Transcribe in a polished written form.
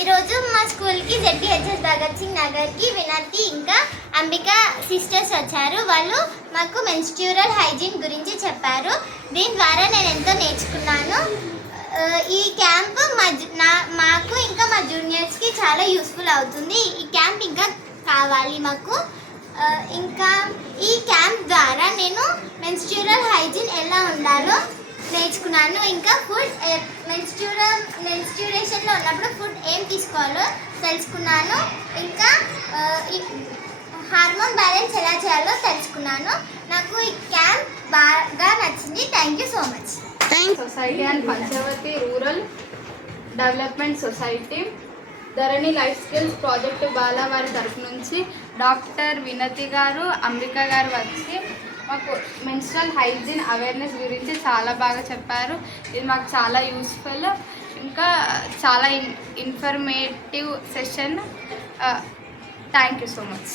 ఈరోజు మా స్కూల్కి ZDHS భగత్ సింగ్ నగర్కి వినతి ఇంకా అంబిక సిస్టర్స్ వచ్చారు. వాళ్ళు మాకు మెన్స్ట్రల్ హైజీన్ గురించి చెప్పారు. దీని ద్వారా నేను ఎంతో నేర్చుకున్నాను. ఈ క్యాంప్ మాకు ఇంకా మా జూనియర్స్కి చాలా యూస్ఫుల్ అవుతుంది. ఈ క్యాంప్ ఇంకా కావాలి మాకు. ఇంకా ఈ క్యాంప్ ద్వారా నేను మెన్స్ట్రల్ హైజీన్ ఎలా ఉండాలో నేర్చుకున్నాను. ఇంకా ఫుడ్ మెన్స్ట్రుయేషన్లో ఉన్నప్పుడు ఫుడ్ ఏం తీసుకోవాలో తెలుసుకున్నాను. ఇంకా హార్మోన్ బ్యాలెన్స్ ఎలా చేయాలో తెలుసుకున్నాను. నాకు ఈ క్యాంప్ బాగా నచ్చింది. Thank you so much. Society and Panchavati rural development society Dharani life skills project Bala వారి తరఫు నుంచి డాక్టర్ వినతి గారు, అంబిక గారు వచ్చి మాకు మెన్స్ట్రల్ హైజీన్ అవేర్నెస్ గురించి చాలా బాగా చెప్పారు. ఇది మాకు చాలా యూస్ఫుల్, ఇంకా చాలా informative session. Thank you so much.